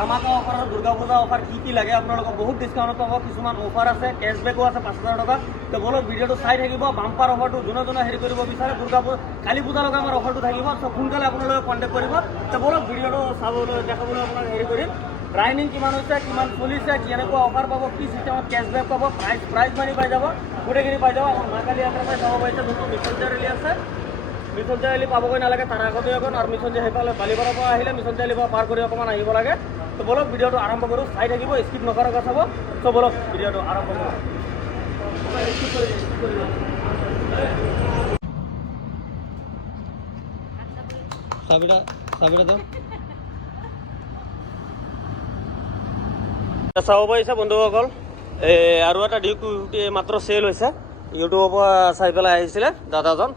ধামাকা অফাৰ আৰু দুৰ্গা পূজা অফাৰ কি লাগে আপোনালোকক বহুত ডিছকাউণ্টত পাব। কিছুমান অফাৰ আছে, কেছবেকো আছে 5,000 টকা। তো বলক ভিডিঅ'টো চাই থাকিব। বাম্পাৰ অফাৰটো যোনে যোনে হেৰি কৰিব বিচাৰে দুৰ্গা পূজা কালী পূজালৈকে আমাৰ অফাৰটো থাকিব। তো সোনকালে আপোনালোকে কণ্টেক্ট কৰিব। তো বলক ভিডিঅ'টো চাবলৈ দেখাবলৈ আপোনাক হেৰি কৰিম। ৰাইনিং কিমান হৈছে, কিমান চলিছে, কেনেকুৱা অফাৰ পাব, কি চিষ্টেমত কেছবেক পাব, প্ৰাইজ মানি পাই যাব, গোটেইখিনি পাই যাব। আমাৰ মা কালী এণ্টাৰপ্ৰাইজ চাব পাৰিছে, যোনটো মিছন চাৰিআলি আছে। মিছন চাৰিআলি পাবগৈ নালাগে, তাৰ আগতে এখন আৰু মিছন সেইফালে বালিপাৰাৰ পৰা আহিলে মিছন চাৰিআলিৰ পৰা পাৰ কৰি অকণমান আহিব লাগে। তো বলক ভিডিঅ'টো আৰম্ভ কৰোঁ, চাই থাকিব, স্কিপ নকৰাকৈ চাব। তো বলক ভিডিঅ'টো আৰম্ভ কৰোঁ। চাব পাৰিছে বন্ধুসকল, আৰু এটা ডিউটি মাত্ৰ চেল হৈছে। ইউটিউবৰ পৰা চাই পেলাই আহিছিলে দাদাজন।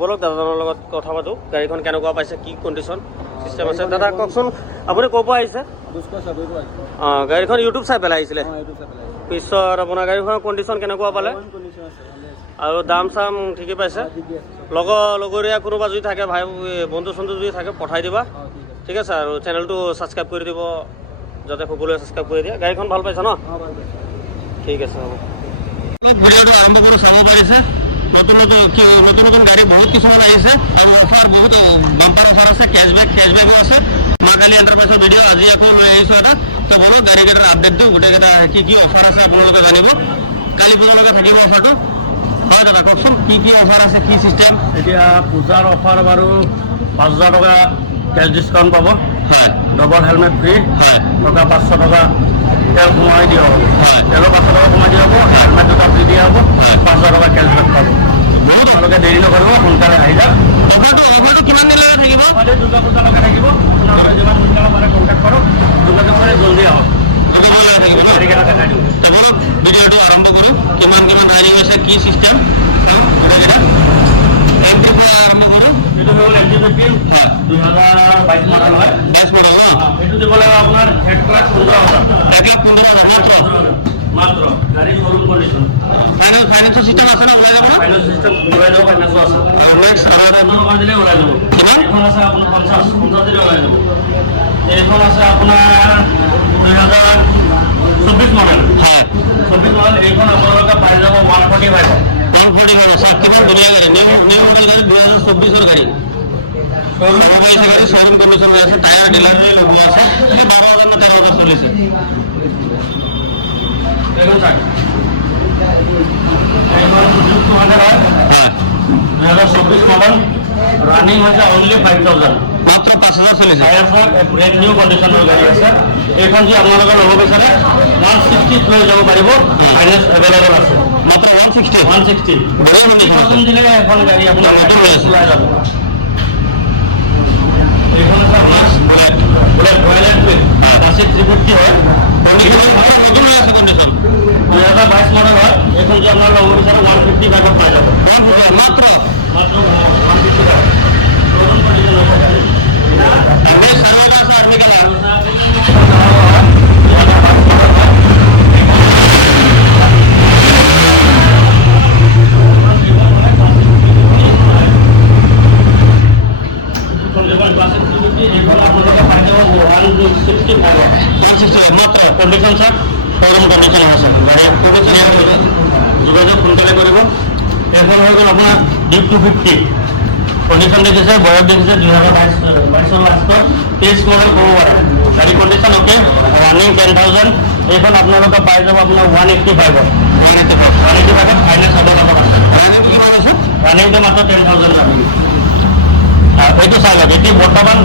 বলক দাদাজনৰ লগত কথা পাতোঁ, গাড়ীখন কেনেকুৱা পাইছে, কি কণ্ডিশ্যন চিষ্টেম আছে। দাদা কওকচোন, আপুনি ক'ৰ পৰা আহিছে? অঁ, গাড়ীখন ইউটিউব চাই পেলাই আহিছিলে। পিছত আপোনাৰ গাড়ীখনৰ কণ্ডিশ্যন কেনেকুৱা পালে আৰু দাম চাম ঠিকে পাইছে? লগৰীয়া কোনোবা যদি থাকে, ভাই বন্ধু চন্ধু যদি থাকে পঠাই দিবা, ঠিক আছে। আৰু চেনেলটো ছাবস্ক্ৰাইব কৰি দিব, যাতে সকলোৱে ছাবস্ক্ৰাইব কৰি দিয়ে। গাড়ীখন ভাল পাইছে ন? ঠিক আছে, হ'ব। ভিডিঅ'টো আৰম্ভ কৰোঁ। চাব পাৰিছে নতুন নতুন গাড়ী বহুত কিছুমান আহিছে আৰু অফাৰ বহুত বাম্পাৰ অফাৰ আছে, কেছবেকো আছে। মা কালী এণ্টাৰপ্ৰাইজৰ ভিডিঅ' আজি আকৌ মই আহিছোঁ এটা। তো বলক গাড়ীকেইটাৰ আপডেট দিওঁ, গোটেইকেইটা কি অফাৰ আছে আপোনালোকে জানিব। কালী পূজালৈকে থাকিব অফাৰটো। হয় দাদা কওকচোন, কি অফাৰ আছে, কি চিষ্টেম? এতিয়া পূজাৰ অফাৰ বাৰু 5,000 টকা কেছ ডিছকাউণ্ট পাব। হয়, ডবল হেলমেট ফ্ৰী। হয়, টকা 500 টকা তেল সোমাই দিয়া হ'ব। হয়, তেলৰ 500 টকা সোমাই দিয়া হ'ব, হেলমেট দুটা ফ্ৰী দিয়া হ'ব, 5,000 টকা কেছবেক পাব। বহুত আপোনালোকে দেৰি নকৰিব, সোনকালে আহি যাওক। অফাৰটো কিমান দিনলৈকে থাকিব? দুৰ্গা পূজালৈকে থাকিব। আপোনালোকে যিমান সোনকালে পাৰে কণ্টেক্ট কৰক। দুৰ্গা পূজালৈ জলদি আহক। গাড়ীকেইটা দেখাই দিওঁ। বলক ভিডিঅ'টো আৰম্ভ কৰোঁ। কিমান ৰাইডিং হৈছে, কি চিষ্টেম গোটেইকেইটা আৰম্ভ কৰোঁ। এইটো হ'ল MT-15, 2022 মডেল হয়। 22 মডেল ন? এইটো দিব লাগিব আপোনাৰ 1,15,000। 1,15,000 মাত্ৰ গাড়ী শ্বৰুম কণ্ডিশ্যন। ফাইনেন্সৰ চিষ্টেম আছে ন? ওলাই যাব ন? ফাইনেন্স চিষ্টেম ওলাই যাব, ফাইনেন্সো আছে। নেক্সট টকা দিলে ওলাই যাব। কিমান? এইখন আছে আপোনাৰ 50 দিলে ওলাই যাব। এইখন আছে আপোনাৰ 2024 মডেল। হয়, 24 মডেল। এইখন আপোনালোকে পাই যাব 145। 140 স্যার, কিমান ধুনীয়া গাড়ী, নিউ মডেল গাড়ী, 2024 গাড়ী। শোরুম কন্ডিশন আছে, টায়ার ডিলার লোগো আছে। 12,000 না 13,000 চলিছে। দেখুন স্যার, এইখন 200 হয়। হ্যাঁ, 2024 মডেল। রানিং হচ্ছে অনলি 5,000। মাত্র 5,000 চলিছে। ব্ৰেণ্ড নিউ কণ্ডিশ্যনৰ গাড়ী আছে। এইখন যি আপোনালোকে ল'ব বিচাৰে 160 লৈ যাব পাৰিব। ফাইনেন্স এভেইলেবল আছে। মাত্ৰ 160। 160 বঢ়িয়া কণ্ডিশ্যন আছে। দিলে এখন গাড়ী আপোনাৰ নতুন হৈ আছে। ওলাই যাব। এইখন আছে আপোনাৰ ৰয়েল এনফিল্ড ক্লাছিক 350 হয়। নতুন হৈ আছে কণ্ডিশ্যন। 2022 মডেল হয়। এইখন যে আপোনাৰ ল'ব বিচাৰে 155 পাই যাব। মাত্র 155। শোরুম কণ্ডিশ্যন আছে গাড়ী। কণ্ডিশ্যন স্যার, শোরুম কণ্ডিশ্যন আছে। যোগাযোগ সোনকালে কৰিব। এইখন হৈ গ'ল আপোনাৰ ডিপ 250। কণ্ডিশ্যন দেখিছে, বয়স দেখিছে 2022 লাষ্টৰ 23 মডেল ক'ব পাৰে। গাড়ী কণ্ডিশ্যন অ'কে। ৰানিং 10,000। এইখন আপোনালোকে পাই যাব আপোনাৰ 185। 185 ফাইনেন্স এভেইলেবল আছে। কিমান আছে? ৰানিংটো মাত্ৰ 10,000 ৰানিং। এইটো চাই লওক, এতিয়া বৰ্তমান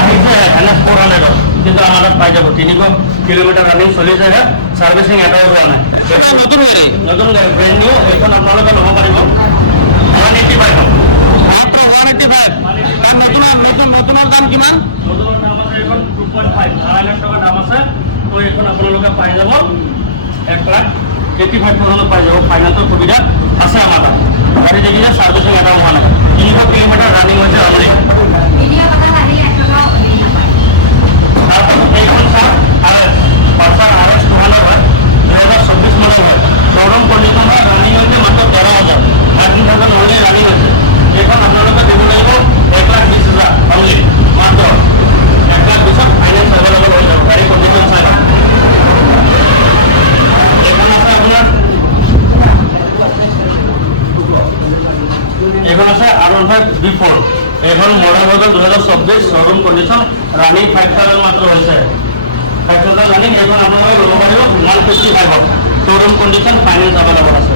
আহিছে NS 400, কিন্তু আমাৰ তাত পাই যাব 300 কিলোমিটাৰ ৰানিং চলিছেহে, ছাৰ্ভিচিং এটাও হোৱা নাই। নতুন গাড়ী, নতুন গাড়ী, ব্ৰেণ্ড নিউ। এইখন আপোনালোকে ল'ব পাৰিব 185। মাত্ৰ 185। তাৰ নতুনেৰ দাম কিমান? নতুনৰ দাম আছে এইখন 2.5, 2.5 লাখ টকা দাম আছে। তো এইখন আপোনালোকে পাই যাব 1,85,000 পাই যাব। ফাইনেন্সৰ সুবিধা আছে আমাৰ তাত। গাড়ী দেখিলে ছাৰ্ভিচিং এটাও হোৱা নাই। 300 কিলোমিটাৰ ৰানিং হৈছে অলৰেডি। এইখন চাওক, পালচাৰ RS 200 হয়। 2024 মডেল হয়। শোৰুম কণ্ডিশ্যন হয়। ৰানিং হৈছে মাত্ৰ 13,000। 13,000 অনলি ৰানিং হৈছে। এইখন আপোনালোকে দিব লাগিব 1,20,000 অনলি। মাত্ৰ 1,20,000 ফাইনেন্স এভেইলেবল হৈ যাব। ৰানিং 5000 মাত্ৰ হৈছে 5000 ৰানিং এখন আপোনালোকে ল'ব পাৰিব 155 শ্ব'ৰুম কণ্ডিশ্যন ফাইনেন্স এভেইলেবল আছে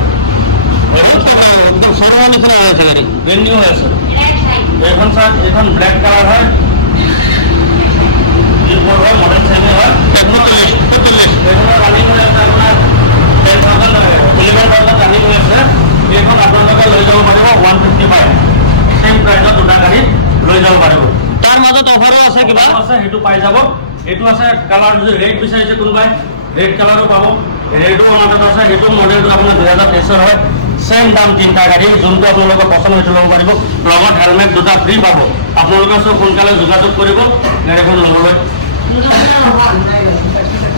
শ্ব'ৰুমৰ নিচিনা হৈ আছে গাড়ী ব্ৰেণ্ড নিউ হৈ আছে এইখন চাৰ এইখন ব্লেক কালাৰ হয় মডেল চেমি হয় এইখনৰ ৰানিং হৈ আছে আপোনাৰ 10,000 11,000 ৰানিং হৈ আছে এইখন আপোনালোকে লৈ যাব পাৰিব 155 সেম প্ৰাইচত দুটা গাড়ী লৈ যাব পাৰিব তাৰ মাজত অফাৰো আছে কিবা আছে সেইটো পাই যাব এইটো আছে কালাৰ যদি ৰেড বিচাৰিছে কোনোবাই ৰেড কালাৰো পাব ৰেডো আমাদেৰ আছে সেইটো মডেলটো আপোনাৰ 2023 হয় সেম দাম তিনটা গাড়ী যোনটো আপোনালোকৰ পছন্দ হৈছে ল'ব পাৰিব লগত হেলমেট দুটা ফ্ৰী পাব আপোনালোকে সব সোনকালে যোগাযোগ কৰিব গাড়ীখন ল'বলৈ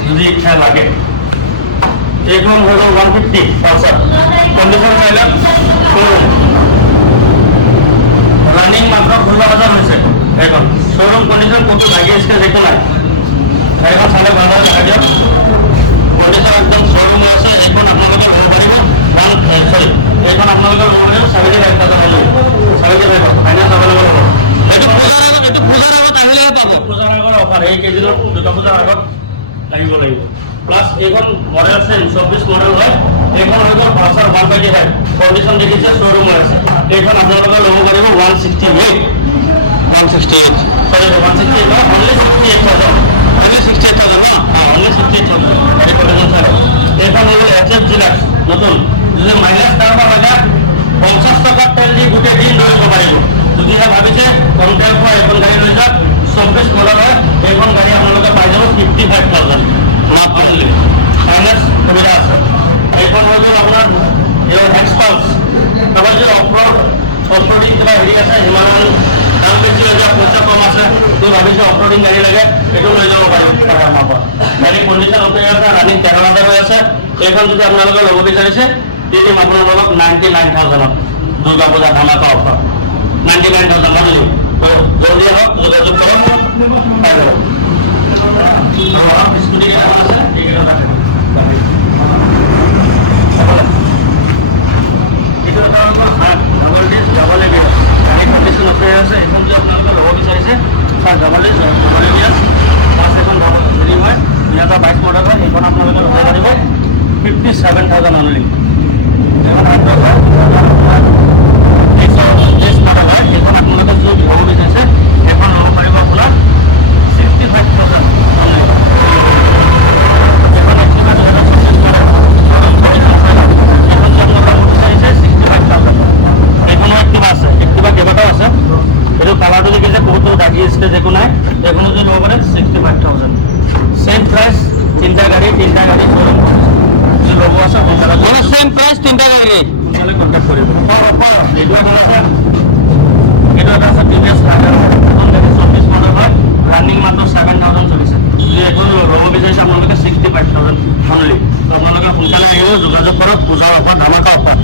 যদি ইচ্ছা লাগে এইখন হৈ গ'ল 150 পালসার কন্ডিশন চাইলে রানিং মাত্র 16,000 হৈছে এখন শোরুম কন্ডিশন কত লাগে স্কেচ একো নাই গাড়ীখন চালে ভালদৰে দেখা দিয়ক কন্ডিশন একদম শোৰুম আছে এখন আপোনালোকে ল'ব পাৰিব সৰি এখন আপোনালোকে ল'ব পাৰিব 75,000 হ'ব 75,000 ফাইনেন্স এভেইলেবল হ'ব এইটো পূজাৰ আগত আহিলে পাব পূজাৰ আগৰ অফাৰ এই কেইদিনৰ দুটা পূজাৰ আগত আহিব লাগিব প্লাস এখন মডেল আছে 24 মডেল হয় এখন হৈ গ'ল পালসার 125 কন্ডিশন দেখিছে শোরুম আছে এখন আপোনালোকে ল'ব পাৰিব 168 sorry 168 no only 68,000 only 68,000 very condition sir এখন হলো HF ডিলাক্স নতুন যদি মাইনাস টাকা লাগা 50 টাকা তেল দি গুটে দিন লৈ যাব পাৰিব যদি ভাবিছে কম তেল হয় এখন গাড়ী লৈ যাওক 24 মডেল হয় এখন গাড়ী আপোনালোকে পাই যাব 55,000 not only মাইনাস সুবিধা আছে এখন হলো আপোনাৰ এই এক্সপালস তবে যে অফৰোডিং কিবা হেৰি আছে হিমালয়ান দাম বেছি হৈ যায় পইচা কম আছে তো ভাবিছে অফরোডিং গাড়ী লাগে এইটো লৈ যাব পাৰিব গাড়ী কণ্ডিশ্যন অপে আছে ৰানিং 13,000 হৈ আছে এইখন যদি আপোনালোকে ল'ব বিচাৰিছে তেতিয়া আপোনালোকক 99,000 দুৰ্গা পূজা ধামাকা অফাৰ 99,000 অনলি তো জলদি হওক যোগাযোগ কৰক পাই যাব স্কুটি কেইটামান আছে এইকেইটা ৰাখে বাইক মডেল হয় এইখন আপোনালোকে ল'ব পাৰিব 57,000 অনলি মডেল হয় এইখন আপোনালোকে য'ত ল'ব বিচাৰিছে এইখন ল'ব পাৰিব আপোনাৰ 65,000 অনলি কালারটো দেখিছে বহুতো দাগি স্কেচ একো নাই এখনো যদি ল'ব পাৰে 65,000 সেম প্রাইস তিনটা গাড়ি শোরুম যদি ল'ব আছে সেম প্রাইস তিনটা গাড়ি সোনকালে কন্ট্যাক্ট কৰিব এটা আছে টিভিএস ৰাইডাৰ 24 মডেল হয় ৰানিং মাত্ৰ 7,000 চলিছে যদি এখন ল'ব বিচাৰিছে আপোনালোকে 65,000 অনলি তো আপোনালোকে সোনকালে আহিব যোগাযোগ কৰক পূজাৰ অফাৰ ধামাকা অফাৰ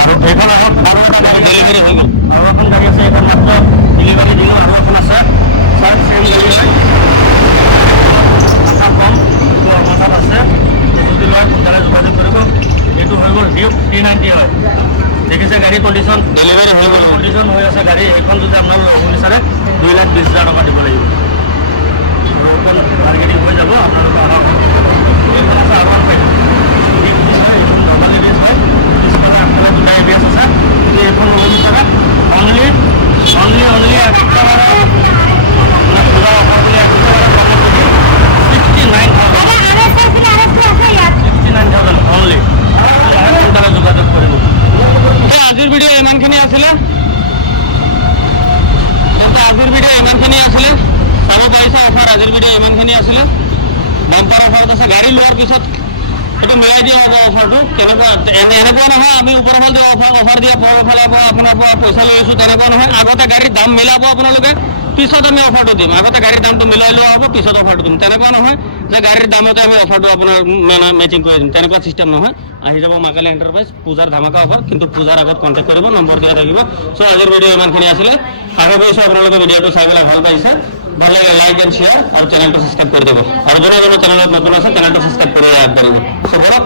আৰু এইখন আগত আৰু এটা গাড়ী ডেলিভাৰী হৈ গ'ল আৰু এখন গাড়ী আছে এইখন মাত্ৰ ডেলিভাৰী দিন আৰু এখন আছে চাৰ সেম গাড়ী হয় আশা কম তো আমাৰ আছে যদি লয় সোনকালে যোগাযোগ কৰিব এইটো হৈ গ'ল ডিউক 390 হয় দেখিছে গাড়ী কণ্ডিশ্যন ডেলিভাৰী হৈ গ'ল কণ্ডিশ্যন হৈ আছে গাড়ী এইখন যদি আপোনালোকে ল'ব বিচাৰে 2,20,000 টকা দিব লাগিব মাৰ্কেটিং হৈ যাব আপোনালোকে আহক এইখন আছে আৰমান পাই নৰ্মালি বেছ হয় পিছফালে আগফালে দুটা এবিএছ আছে যদি এইখন ল'ব বিচাৰে অনলি একেবাৰে পূজা অফাৰ বুলি একেবাৰে কমত যদি 69,000 অনলি সোনকালে যোগাযোগ কৰিব আজিৰ ভিডিঅ' ইমানখিনি আছিলে চাব পাৰিছে অফাৰ আজিৰ ভিডিঅ' ইমানখিনি আছিলে বাম্পাৰ অফাৰত আছে গাড়ী লোৱাৰ পিছত এইটো মিলাই দিয়া হ'ব অফাৰটো কেনেকুৱা এনেকুৱা নহয় আমি ওপৰৰ ফালে অফাৰ দিয়া ফালৰ পৰা আপোনাৰ পৰা পইচা লৈ আছোঁ তেনেকুৱা নহয় আগতে গাড়ীৰ দাম মিলাব আপোনালোকে পিছত আমি অফাৰটো দিম আগতে গাড়ীৰ দামটো মিলাই লোৱা হ'ব পিছত অফাৰটো দিম তেনেকুৱা নহয় যে গাড়ীৰ দামতে আমি অফাৰটো আপোনাৰ মানে মেচিং কৰি দিম তেনেকুৱা চিষ্টেম নহয় আহি যাব মাকালি এণ্টাৰপ্ৰাইজ পূজাৰ ধামাকা অফাৰ কিন্তু পূজাৰ আগত কণ্টেক্ট কৰিব নম্বৰ দিয়া থাকিব চ' আজিৰ ভিডিঅ' ইমানখিনি আছিলে আশা কৰিছোঁ আপোনালোকে ভিডিঅ'টো চাই পেলাই ভাল পাইছে ভাল লাগে লাইক এণ্ড শ্বেয়াৰ আৰু চেনেলটো ছাবস্ক্ৰাইব কৰি দিব আৰু যোনে যোনে চেনেলত নতুন আছে চেনেলটো ছাবস্ক্ৰাইব কৰি আগবাঢ়িব চ' বলক